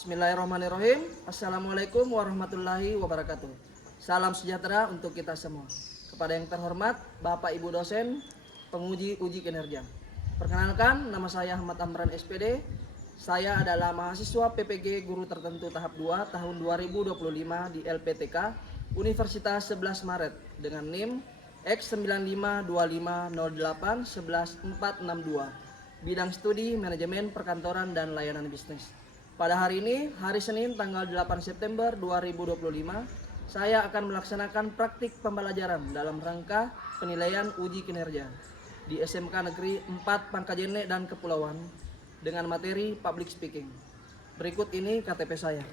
Bismillahirrahmanirrahim. Assalamualaikum warahmatullahi wabarakatuh. Salam sejahtera untuk kita semua. Kepada yang terhormat Bapak Ibu dosen, penguji uji kinerja. Perkenalkan, nama saya Ahmad Amran SPD. Saya adalah mahasiswa PPG Guru Tertentu tahap 2 tahun 2025 di LPTK Universitas 11 Maret dengan NIM X952508111462. Bidang studi manajemen perkantoran dan layanan bisnis. Pada hari ini, hari Senin tanggal 8 September 2025, saya akan melaksanakan praktik pembelajaran dalam rangka penilaian uji kinerja di SMK Negeri 4 Pangkajene dan Kepulauan dengan materi public speaking. Berikut ini KTP saya.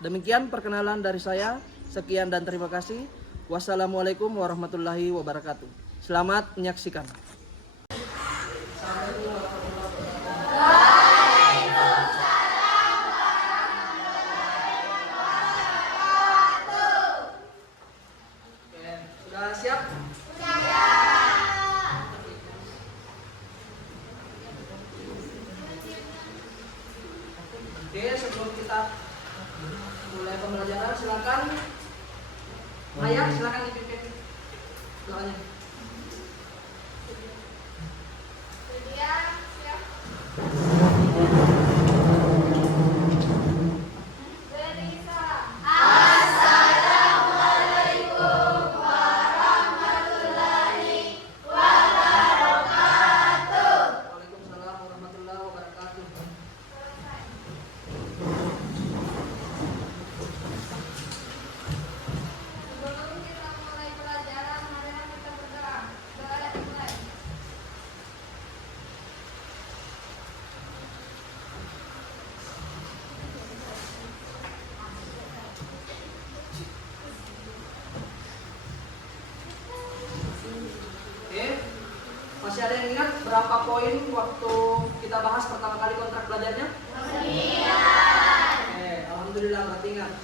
Demikian perkenalan dari saya. Sekian dan terima kasih. Wassalamualaikum warahmatullahi wabarakatuh. Selamat menyaksikan. Sudah siap? Oke, sebelum kita mulai pembelajaran, silakan Maya, silakan dipimpin doanya. Masih ada yang ingat berapa poin waktu kita bahas pertama kali kontrak belajarnya? Iya. Alhamdulillah berarti ingat.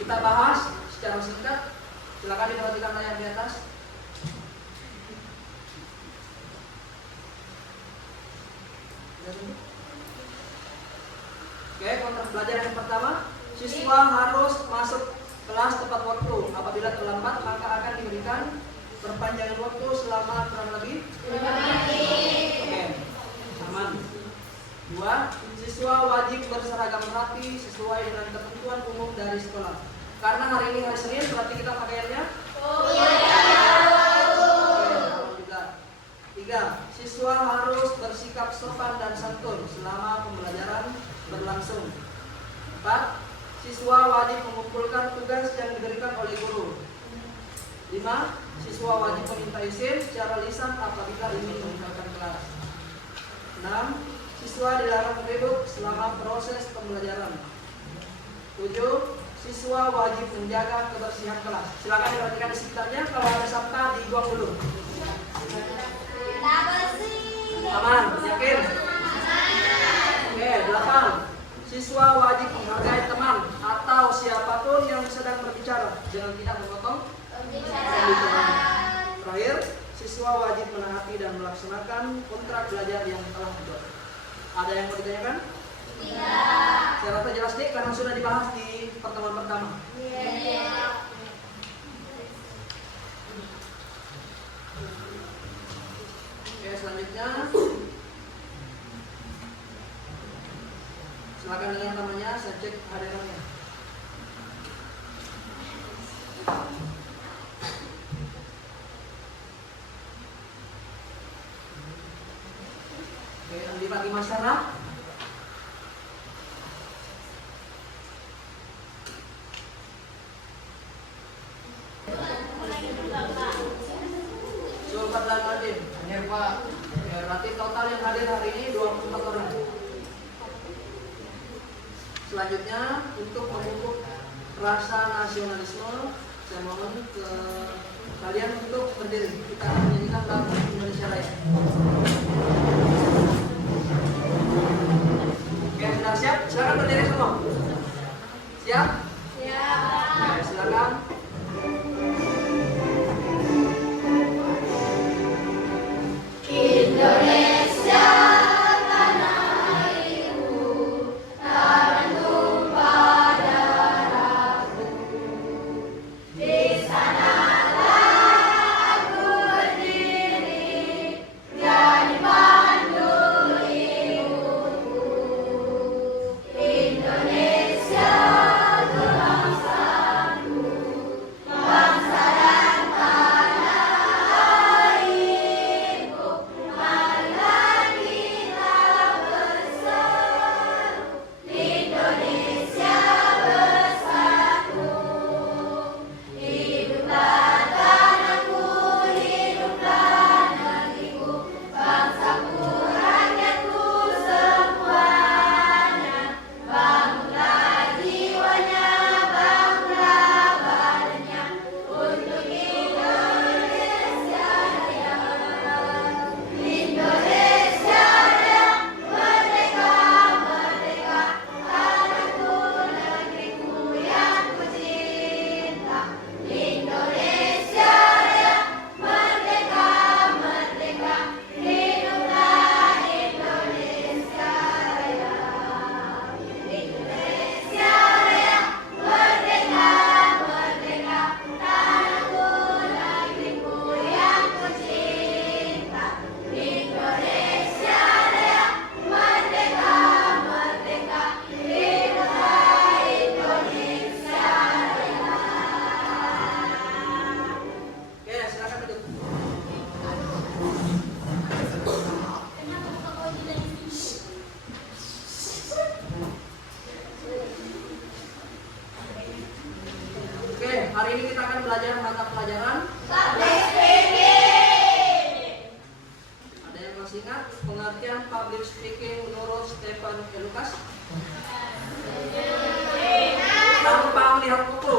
Kita bahas secara singkat. Silakan diperhatikan layar di atas. Oke, kontrak belajar yang pertama, siswa harus masuk kelas tepat waktu. Apabila terlambat, maka akan diberikan perpanjangan waktu selama kurang lebih 5 menit. Oke, aman. 2. Siswa wajib berseragam rapi sesuai dengan ketentuan umum dari sekolah. Karena hari ini hari Senin, berarti kita pakaiannya juga. 3. Siswa harus bersikap sopan dan santun selama pembelajaran berlangsung. 4. Siswa wajib mengumpulkan tugas yang diberikan oleh guru. 5. Siswa wajib meminta izin secara lisan apabila ingin meninggalkan kelas. 6. Siswa dilarang ribut selama proses pembelajaran. 7. Siswa wajib menjaga kebersihan kelas. Silakan diperhatikan di sekitarnya, kalau ada sampah dibuang dulu. Aman, yakin? Oke, 8. Siswa wajib menghargai teman atau siapapun yang sedang berbicara dengan tidak memotong. Terakhir, siswa wajib menaati dan melaksanakan kontrak belajar yang telah dibuat. Ada yang mau ditanyakan? Tidak. Saya rasa jelas nih karena sudah dibahas di pertemuan pertama. Iya. Oke, selanjutnya silakan dengan namanya, saya cek hadirannya. Andi Pagi Masara. Sulfat dan Adin. Ya Pak. Ya, berarti total yang hadir hari ini 24 orang. Selanjutnya untuk memupuk rasa nasionalisme, saya mohon ke kalian untuk berdiri. Kita akan menyanyikan lagu Indonesia Raya. Oke, sudah siap? Silakan berdiri semua. Siap? Siap. Oke, silakan. Indonesia tanah airku, tak tumpah. pembelajaran mata pelajaran Public speaking. Ada yang masih ingat pengertian public speaking menurut Stephen Lucas? Tanpa melihat buku.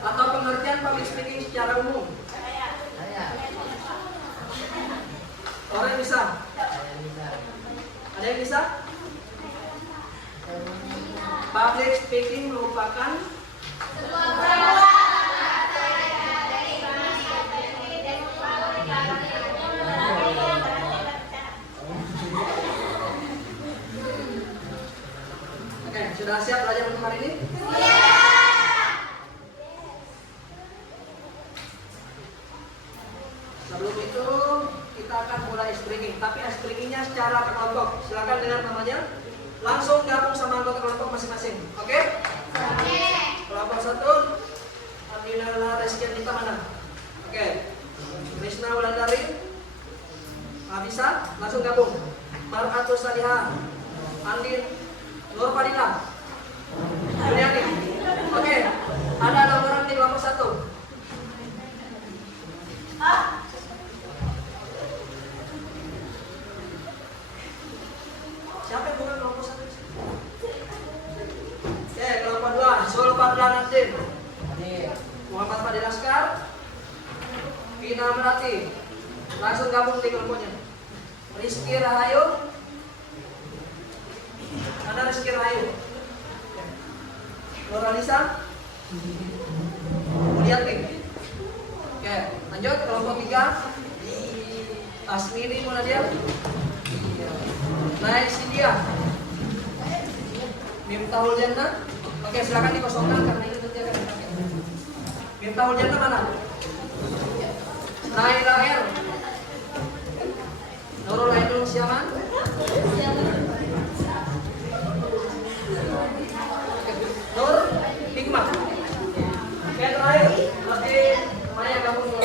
Atau pengertian public speaking secara umum? Orang yang bisa? Ada yang bisa? Public speaking merupakan Oke, sudah siap belajar untuk hari ini? Sebelum itu kita akan mulai streaming, tapi streamingnya secara kelompok. Silakan dengar namanya, langsung gabung sama anggota kelompok masing-masing. Oke? Kelompok 1, Andina Reskian Dita mana? Oke. Krisna Wulandari, bisa langsung gabung. Markatus Saliha, Andin Nur Fadila, Juliani. Oke. Ada orang di kelompok 1. Siapa yang bukan kelompok 1? Oke, kelompok 2, Zulfadlan Nadim, Muhammad Fadil Askar, Vina Melati. Langsung gabung di kelompoknya. Rizky Rahayu. Mana Rizky Rahayu? Nuralisa, Mulyati. Oke, lanjut kelompok 3. Asmini mana dia? Naik Sindia, Miftahul Jannah. Oke, silakan dikosongkan karena ini nanti akan dipakai. Miftahul Jannah mana? Naila R, Nurul Ainul Siaman, Nur Hikmah. Oke, terakhir berarti Maya gabung dulu.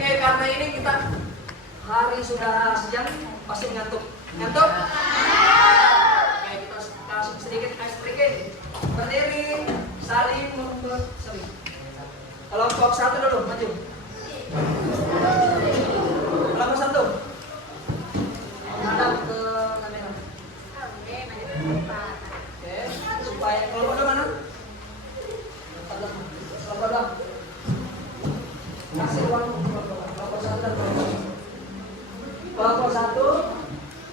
Oke, karena ini kita hari sudah siang, pasti ngantuk. Ngantuk? Oke, kita kasih sedikit ice breaking. Berdiri, saling membuat sering. Kelompok 1 dulu, maju. Kelompok 1. Menghadap ke kamera. Oke, supaya kelompok 2 mana? Kelompok 2. Kasih ruang kelompok 1 dan kelompok 2. Kelompok 1,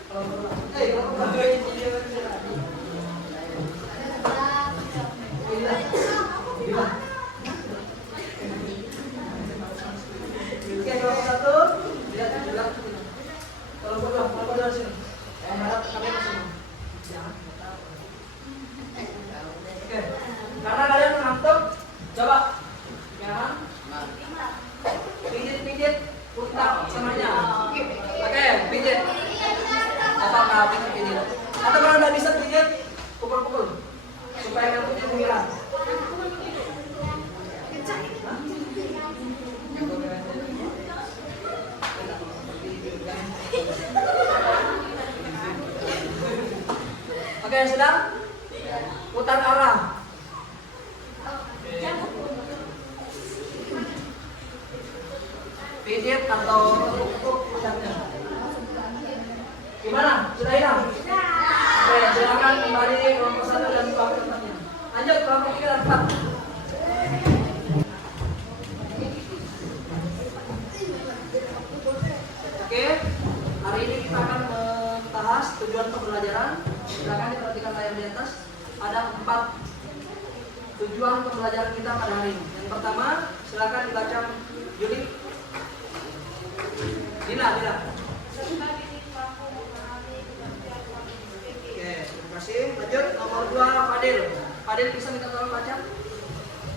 kelompok 2. Kelompok 2. Oke, kelompok 1, lihat di belakang. Kelompok 2 sini. Menghadap ke kamera semua. Oke, karena kalian mengantuk, coba jangan pijit-pijit pundak samanya. Oke, pijit. Apa pijit? Atau kalau nggak bisa pijit, pukul-pukul supaya rambutnya menghilang. Oke, sudah? Putar arah. Pijit atau pukul putarnya. Gimana? Sudah hilang? Oke, silakan kembali kelompok 1 dan kelompok tempatnya. Lanjut kelompok 3 dan 4. Oke, hari ini kita akan membahas tujuan pembelajaran. Silakan diperhatikan layar di atas. Ada 4 tujuan pembelajaran kita pada hari ini. Yang pertama, silakan dibaca Yuli. Dina. Oke, terima kasih. Lanjut nomor 2, Fadil. Fadil bisa minta tolong baca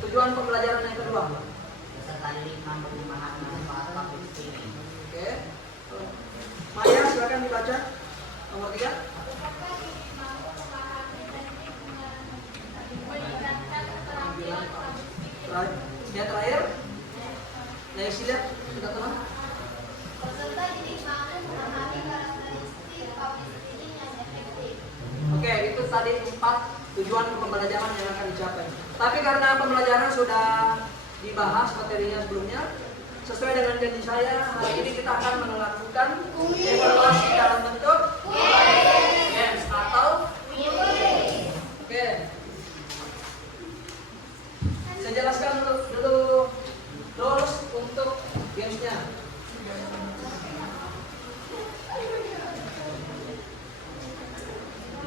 tujuan pembelajaran yang kedua. Oke. Maya silakan dibaca nomor 3. Yang terakhir, yang silat minta tolong. tadi 4 tujuan pembelajaran yang akan dicapai. Tapi karena pembelajaran sudah dibahas materinya sebelumnya, sesuai dengan janji saya, hari ini kita akan melakukan evaluasi dalam bentuk games atau oke. Saya jelaskan dulu rules untuk gamesnya.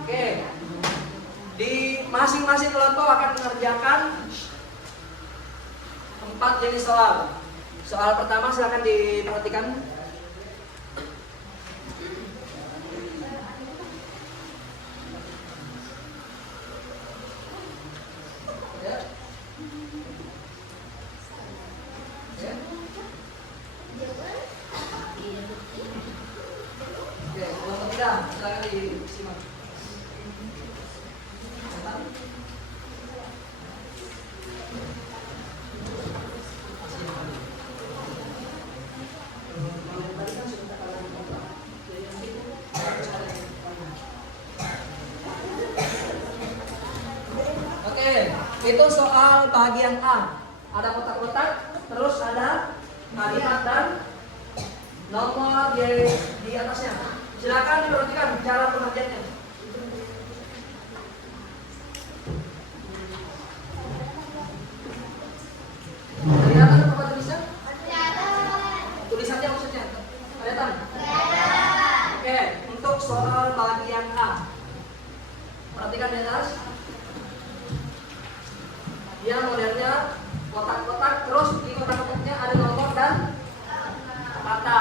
Oke, di masing-masing kelompok akan mengerjakan 4 jenis soal. Soal pertama silakan diperhatikan. Ya. Ya. Oke, kelompok 3 silakan disimak. Itu soal bagian A. Ada kotak-kotak, terus ada kalimat dan nomor di atasnya. Silakan perhatikan cara pengerjaannya. Kelihatan apa tulisan? Tulisannya maksudnya? Kelihatan? Oke, untuk soal bagian A. Perhatikan di atas. Dia modelnya kotak-kotak, terus di kotak-kotaknya ada nomor dan kata.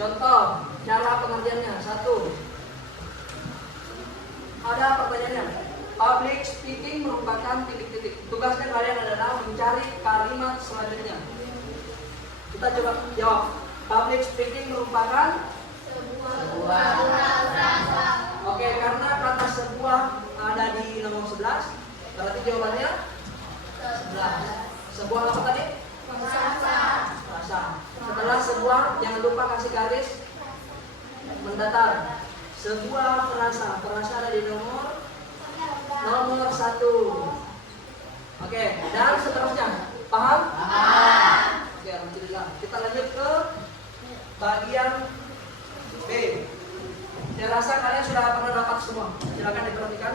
Contoh cara pengerjaannya. 1. Ada pertanyaannya. Public speaking merupakan titik-titik. Tugasnya kalian adalah mencari kalimat selanjutnya. Kita coba jawab. Public speaking merupakan sebuah. Oke, karena kata sebuah ada di nomor 11, berarti jawabannya 11. Sebuah apa tadi? Frasa. Setelah sebuah, jangan lupa kasih garis mendatar. Sebuah frasa. Frasa ada di nomor 1. Oke, dan seterusnya. Paham? Oke, alhamdulillah. Kita lanjut ke bagian B. Saya rasa kalian sudah pernah dapat semua. Silakan diperhatikan.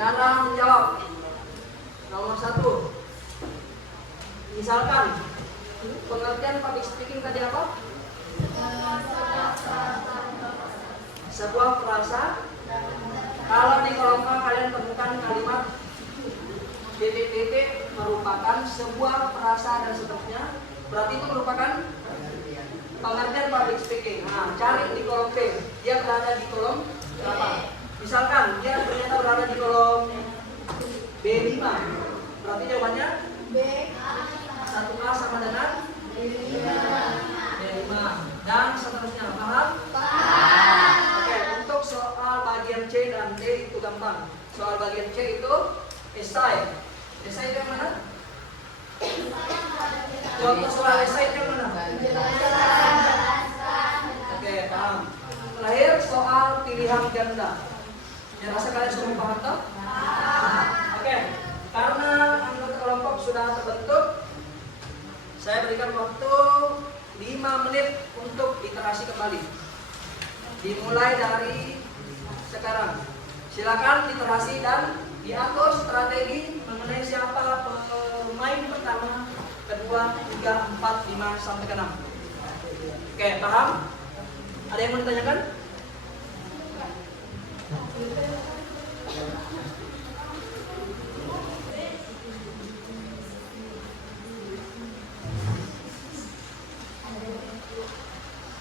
Cara menjawab. Nomor 1. Misalkan pengertian public speaking tadi apa? Sebuah frasa. Kalau di kolom A kalian temukan kalimat titik-titik merupakan sebuah frasa dan seterusnya, berarti itu merupakan pengertian public speaking. Nah, cari di kolom B. Dia berada di kolom berapa? Misalkan dia ternyata berada di kolom B5, berarti jawabannya B. 1A sama dengan B5 dan seterusnya. Paham? Paham. Oke, untuk soal bagian C dan D itu gampang. Soal bagian C itu esai. Esai itu yang mana? Contoh soal esai itu yang mana? Oke, paham. Terakhir soal pilihan ganda. Ya, rasa kalian semua paham toh? Oke, karena anggota kelompok sudah terbentuk, saya berikan waktu 5 menit untuk iterasi kembali. Dimulai dari sekarang. Silakan iterasi dan diatur strategi mengenai siapa pemain pertama, kedua, 3, 4, 5 sampai ke 6. Oke, paham? Ada yang mau ditanyakan?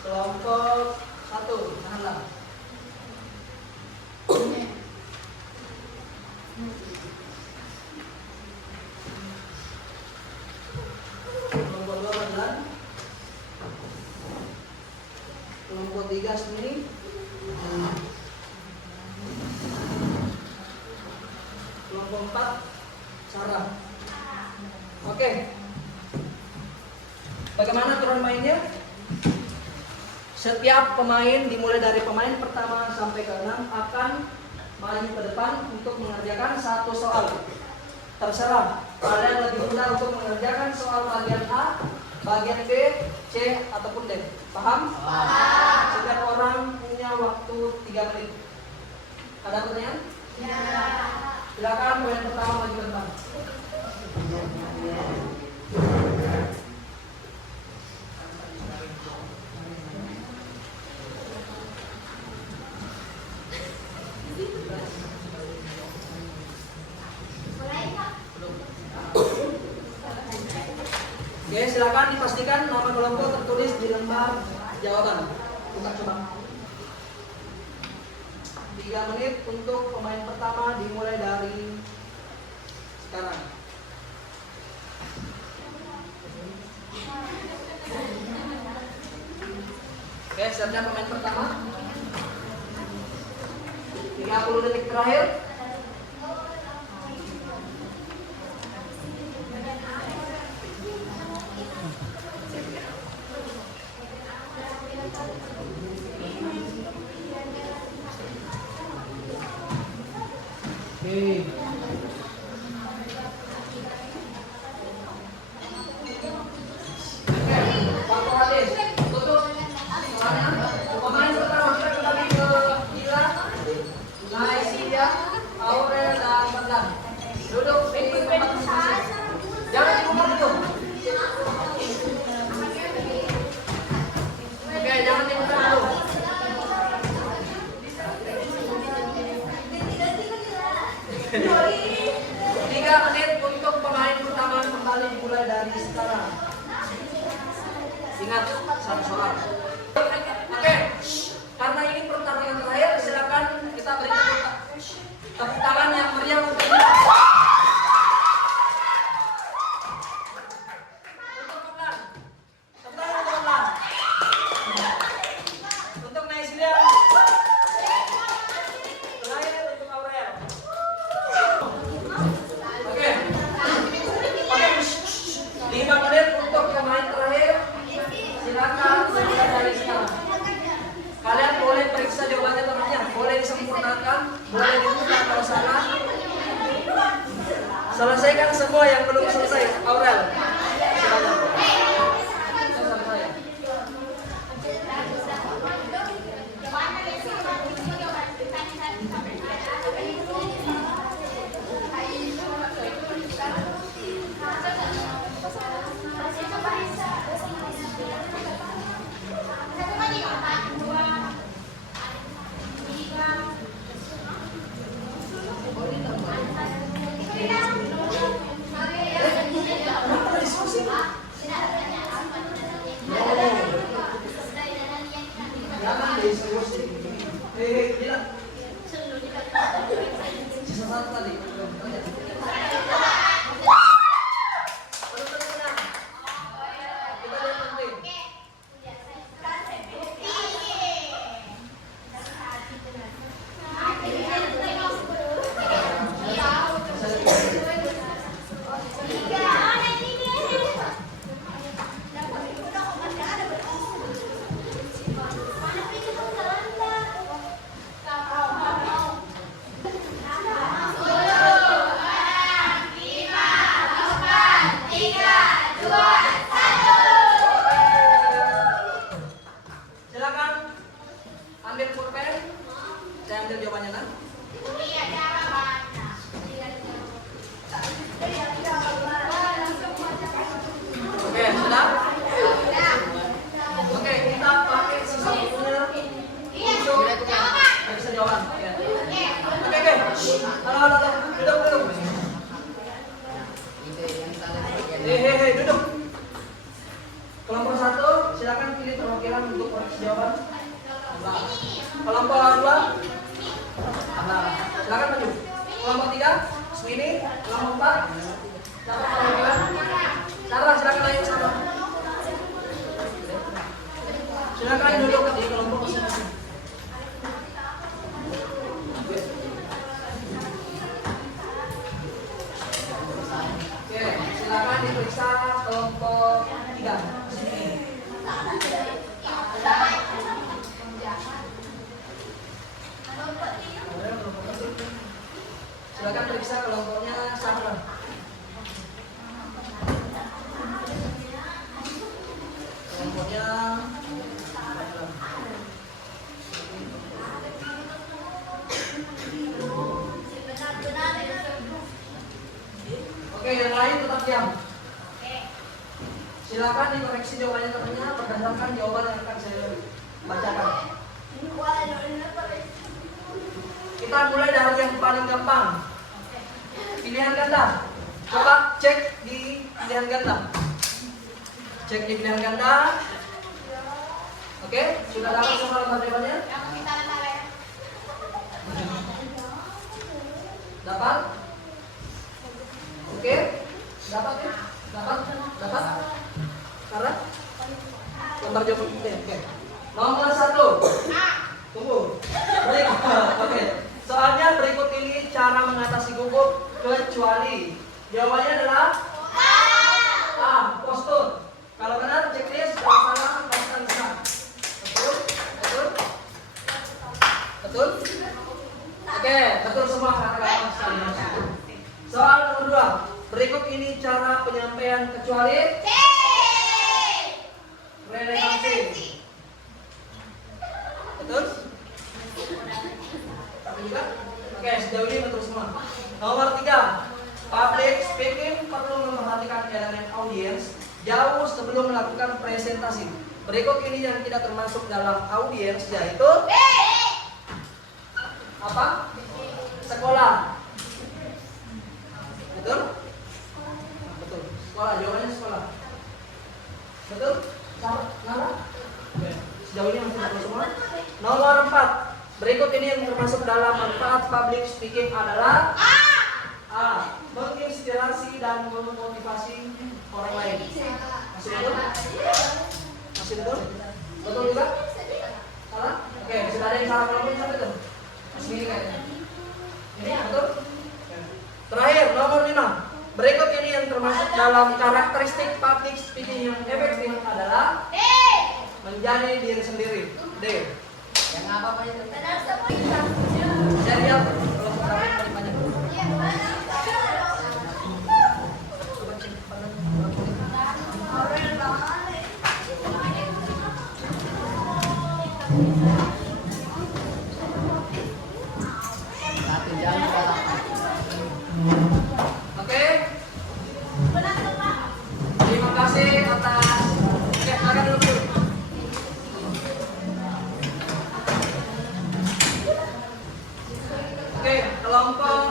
Kelompok 1, tahanlah. Kelompok 2 Fadlan. Kelompok 3 sendiri. Kelompok 4 Sarah. Oke. Bagaimana aturan mainnya? Setiap pemain dimulai dari pemain pertama sampai ke 6 akan maju ke depan untuk mengerjakan satu soal. Terserah kalian lebih mudah untuk mengerjakan soal bagian A, bagian B, C ataupun D. Paham? Paham. Setiap orang punya waktu 3 menit. Ada pertanyaan? Ya. Silakan pemain pertama maju ke depan. Oke, silakan dipastikan nama kelompok tertulis di lembar jawaban. Buka coba. 3 menit untuk pemain pertama dimulai dari sekarang. Oke, siapkan pemain pertama. 30 detik terakhir. Oke. Waktu habis. Tutup. Soalnya pemain pertama kita kembali ke Gila, Naisia, Aurel dan Fadlan. Duduk di tempat masing-masing. Jangan dibuka dulu. Oke, jangan dibuka dulu. 3 menit untuk pemain pertama kembali dimulai dari sekarang. Ingat satu soal. Oke, karena ini pertandingan terakhir, silakan kita beri tepuk tangan yang meriah untuk kita. Untuk Fadlan, tepuk tangan untuk Fadlan. Untuk Naisia, terakhir untuk Aurel. Oke, 5 menit untuk pemain terakhir. Silakan mulai dari sekarang. Kalian boleh periksa jawabannya temannya, boleh disempurnakan, boleh dibuka kalau salah. Selesaikan semua yang belum selesai. Aurel, silakan. Jangan diskusi. Gila. Sisa satu tadi. Belum tanya. Belum tentunya. Kita lihat nanti. Silakan ambil pulpen. Saya ambil jawabannya kan? Oke, sudah? Oke, kita pakai sisa bukunya. Duduk. Hei, duduk. Kelompok 1, silakan pilih perwakilan untuk koreksi jawaban. Kelompok 2, silakan maju. Kelompok 3, Smini. Kelompok 4, siapa perwakilan? Sarah, silakan naik ke sana. Silakan duduk di kelompok masing-masing. Oke, silakan diperiksa kelompok 3. Sini. Silakan periksa kelompoknya Sarah. Kelompoknya Oke, yang lain tetap diam. Silakan dikoreksi jawabannya temannya berdasarkan jawaban yang akan saya bacakan. Kita mulai dari yang paling gampang. Pilihan ganda. Coba cek di pilihan ganda. Cek di pilihan ganda. Oke, sudah dapat semua lembar jawabannya? Dapat? Oke, dapat ya? Dapat? Karena lembar jawaban oke. Nomor 1. Tunggu. Oke. Soalnya berikut ini cara mengatasi gugup kecuali. Jawabannya adalah A. Postur. Kalau benar checklist, kalau salah pasukan besar. Betul? Oke, betul semua karena gampang sekali. Soal nomor 2. Berikut ini cara penyampaian kecuali. Relevansi. Betul? Juga? Oke, sejauh ini betul semua. Nomor 3. Public speaking perlu memperhatikan elemen audiens jauh sebelum melakukan presentasi. Berikut ini yang tidak termasuk dalam audiens yaitu apa? Sekolah. Betul? Betul. Sekolah, jawabannya sekolah. Betul? Salah? Oke. Sejauh ini masih betul semua. Nomor 4. Berikut ini yang termasuk dalam manfaat public speaking adalah A. Menginspirasi dan memotivasi orang lain. Masih betul? Masih betul? Betul juga? Salah? Oke, sudah ada yang salah kelompok satu tuh. Masih ini kayaknya. Ini betul? Terakhir, nomor 5. Berikut ini yang termasuk dalam karakteristik public speaking yang efektif adalah menjadi diri sendiri. D. Yang apa itu? Jadi apa? Kalau sekarang dari banyak. Oke. Terima kasih atas. Oke, silakan dulu. Oke, kelompok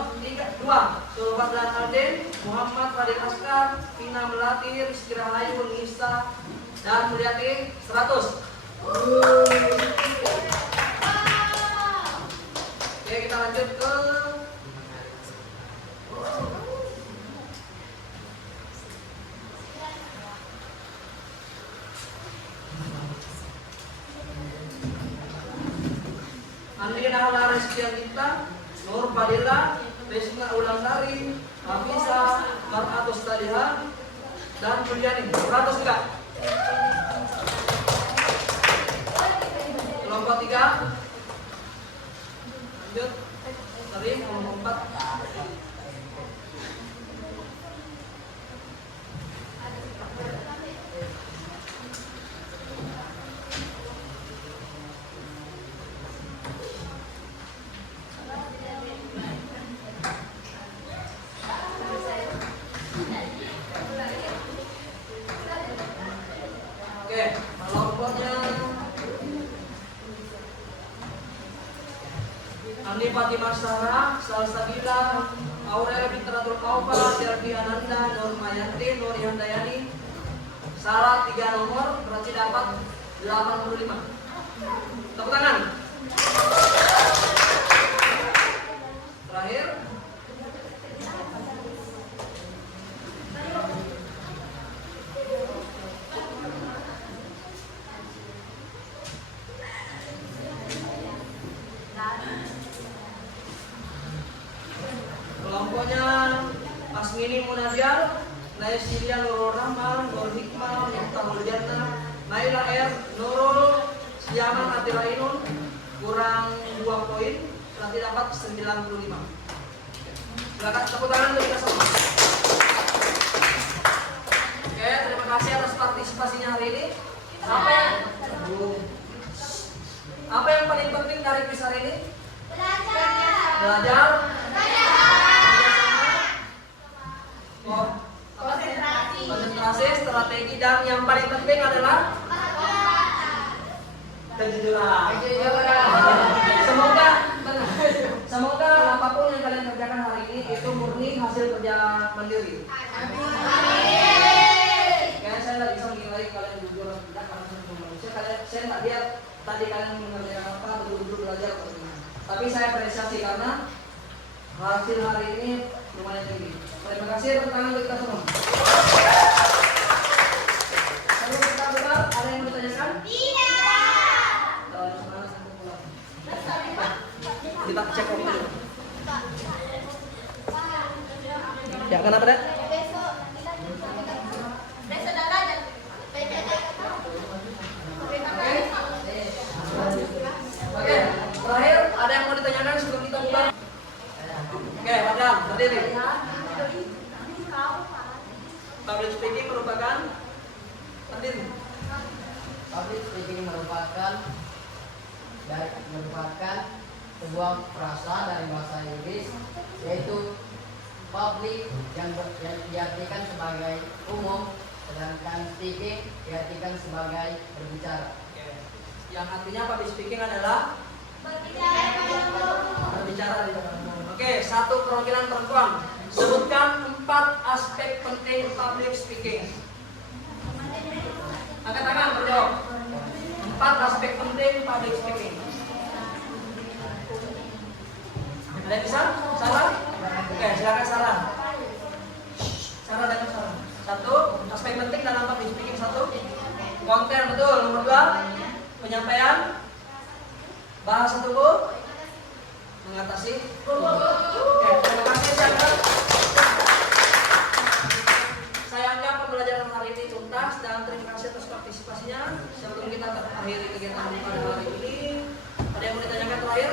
2. Sulfat dan Alden, Muhammad Fadil Askar, Vina Melati, Rizky Rahayu, Nisa, dan Mulyati 100. Oke, kita lanjut ke Andi Nahla Rizkyandita, Nur Fadila, Rizka Ulandari, Hafisa, Mar'atus Taliha, dan Juliani. 100 enggak? Kelompok 3. Lanjut. Tadi kelompok 4. Oke, kelompoknya Andi Fatimah Sarah, Salsabila, Aurel Fitratul Kaufa, Selvi Ananda, Nur Mayanti, Nur Handayani. Salah 3 nomor berarti dapat 85. Tepuk tangan. Terakhir. Kelompoknya Asmini Munadial, Naisilia Nurul Rahman, Nur Hikmah, Miftahul Jannah, Naila R, Nurul, Siaman Atirainun, kurang 2 poin, berarti dapat 95. Silakan tepuk tangan untuk kita semua. Oke, terima kasih atas partisipasinya hari ini. Apa yang paling penting dari kuis hari ini? Belajar. Konsentrasi, strategi, dan yang paling penting adalah kejujuran. Semoga apapun yang kalian kerjakan hari ini itu murni hasil kerja mandiri. Kayaknya saya nggak bisa menilai kalian jujur atau tidak karena saya bukan manusia. Saya nggak lihat tadi kalian mengerjakan apa, betul-betul belajar atau tidak. Tapi saya apresiasi karena hasil hari ini lumayan tinggi. Terima kasih, tepuk tangan untuk kita semua. Sebelum kita bubar, ada yang mau ditanyakan? Kita cek dulu. Ya, kenapa deh? Oke, terakhir ada yang mau ditanyakan sebelum kita bubar? Oke, Madam, berdiri. Public speaking merupakan berdiri. Public speaking merupakan sebuah frasa dari bahasa Inggris, yaitu public yang diartikan sebagai umum, sedangkan speaking diartikan sebagai berbicara. Yang artinya public speaking adalah berbicara di depan umum. Oke, satu perwakilan perempuan. Sebutkan 4 aspek penting public speaking. Angkat tangan, berjawab. 4 aspek penting public speaking. Ada yang bisa? Salah? Oke, silakan salah. Salah dan salah. 1, aspek penting dalam public speaking. 1, konten, betul. Nomor 2, penyampaian, bahasa tubuh, mengatasi. Oke, terima kasih. Saya anggap pembelajaran hari ini tuntas dan terima kasih atas partisipasinya. Sebelum kita akhiri kegiatan pada hari ini, ada yang mau ditanyakan terakhir?